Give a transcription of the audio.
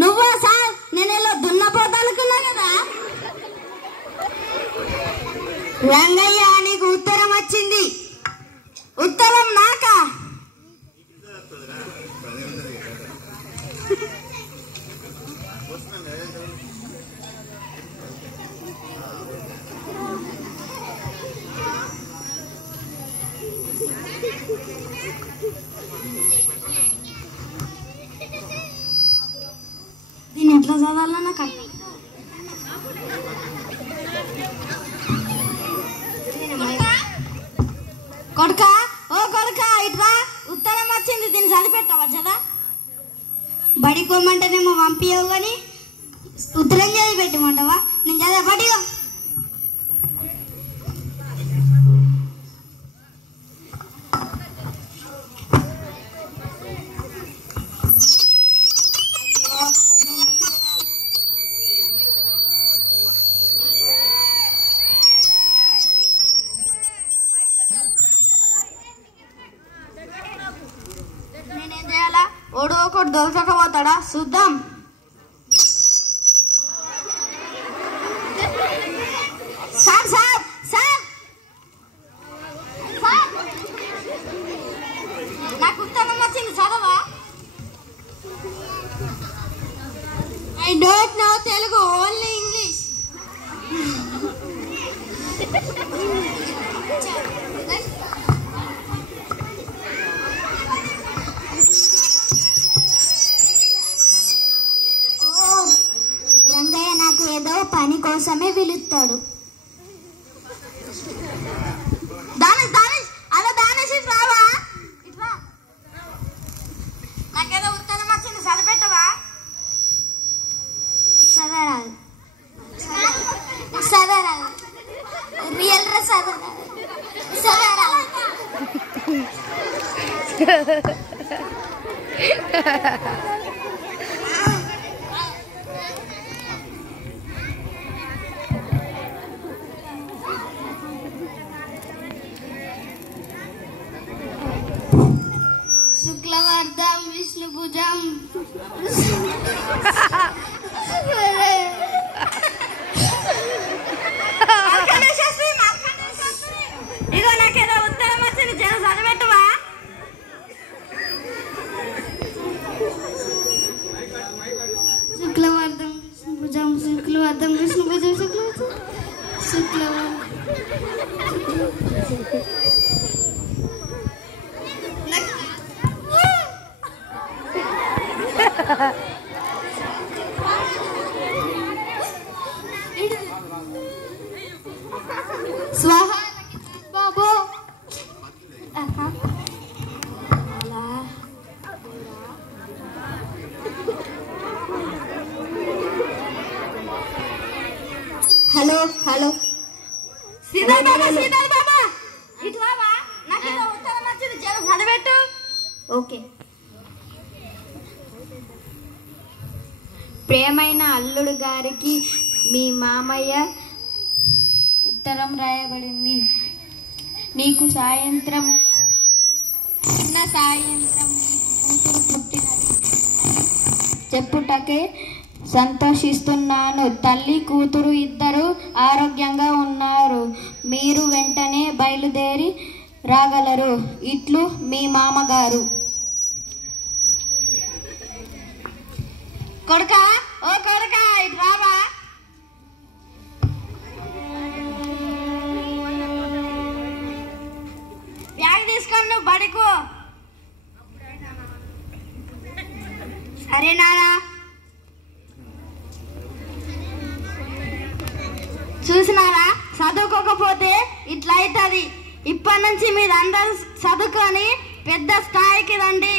నువ్వా సార్? నేను ఇలా దున్నపోతానుకున్నా కదా. రంగయ్య, నీకు ఉత్తరం వచ్చింది. ఉత్తరం నాకా? దీన్ని ఎట్లా చదవాలో నాకు కొడుకా, ఓ కొడుకా, ఇట్లా ఉత్తరం వచ్చింది, దీన్ని చదిపెట్టావా చదా? బడికోమంటేనేమో పంపించవు కానీ ఉత్తరం చదివి పెట్టమంటావా? నేను చదివా బడిగా. నేనేం చేయాలా? ఓడు ఒకటి దొరకకపోతాడా చూద్దాం. సార్ సార్ సార్ సార్, నాకు ఉత్తరం వచ్చింది, చదవా? I don't know Telugu, only English. Rangaiah నాకు ఏదో పని కోసమే పిలుస్తాడు. రావా? నాకేదో ఉత్తరం వచ్చింది, చదిపెట్టవా? చదవరాదు, చదవరాదు, రియల్ గా చదవరాదు. శుక్లవర్ధం విష్ణుభుజం. ఇగో నాకేదో ఉత్తరం వచ్చింది, జర చదివెట్టవా? శుక్లవర్ధం విష్ణుభుజం, శుక్లవర్ధం విష్ణుభుజం, శుక్లవర్ధం. స్వాహ బాబు. హలో హలో, సీతాయ్ బాబా, సీతాయ్ బాబా, ఇటు రావా? నాకు ఉత్తరం వచ్చింది, జర చదివెట్టు. ఓకే. ప్రియమైన అల్లుడు గారికి మీ మామయ్య ఉత్తరం రాయబడింది. నీకు సాయంత్రం కూతురు పుట్టినది చెప్పుటకే సంతోషిస్తున్నాను. తల్లి కూతురు ఇద్దరు ఆరోగ్యంగా ఉన్నారు. మీరు వెంటనే బయలుదేరి రాగలరు. ఇట్లు మీ మామగారు. కొడుకా, ఓ కొడుకా, ఇటు రావా? బ్యాగ్ తీసుకొని నువ్వు బడికో. సరే నానా. చూసినారా, చదువుకోకపోతే ఇట్లా అవుతుంది. ఇప్పటి నుంచి మీరు అందరూ చదువుకొని పెద్ద స్థాయికి రండి.